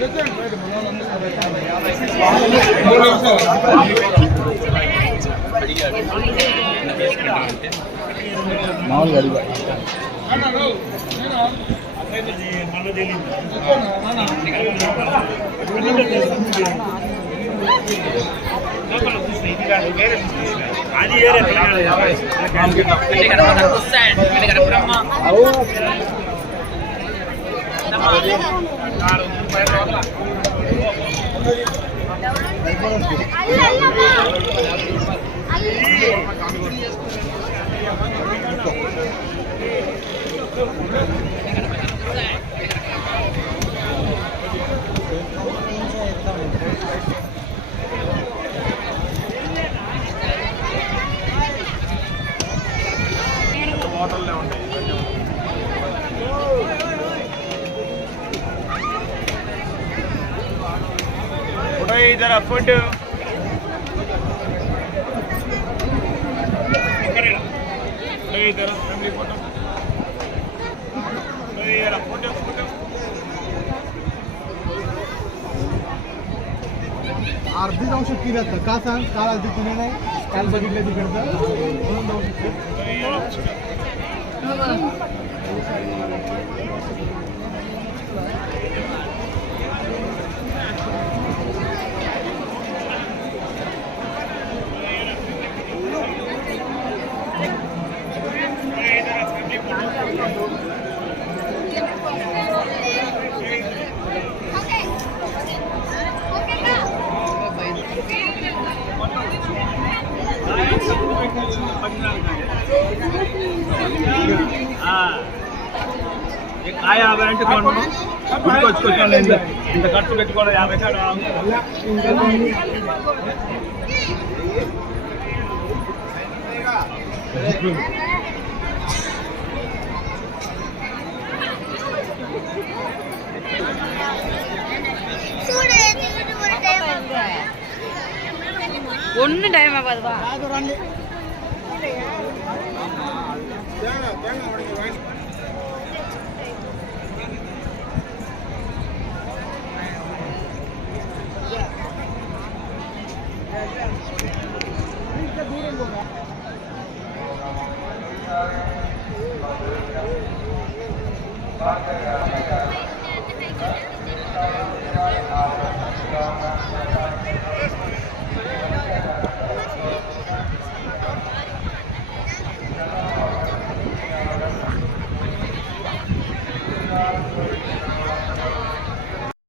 మామూలుగా అడిగా అది హోటల్లో ఉంటాయి. इधर फुड इधर फैमिली फोटो इधर फोटो फोटो अर्धी जाऊ शकते जास्त का सांग काल आधी तुम्ही नाही काल बघितलं तिकडचं म्हणून जाऊ शकते కాయ 50 అంటే కొనుక్కొచ్చుకోవాలి. ఇంత ఖర్చు పెట్టుకోవాలి 50 కాడ ஒன்னு டைம் ஆகாதுவா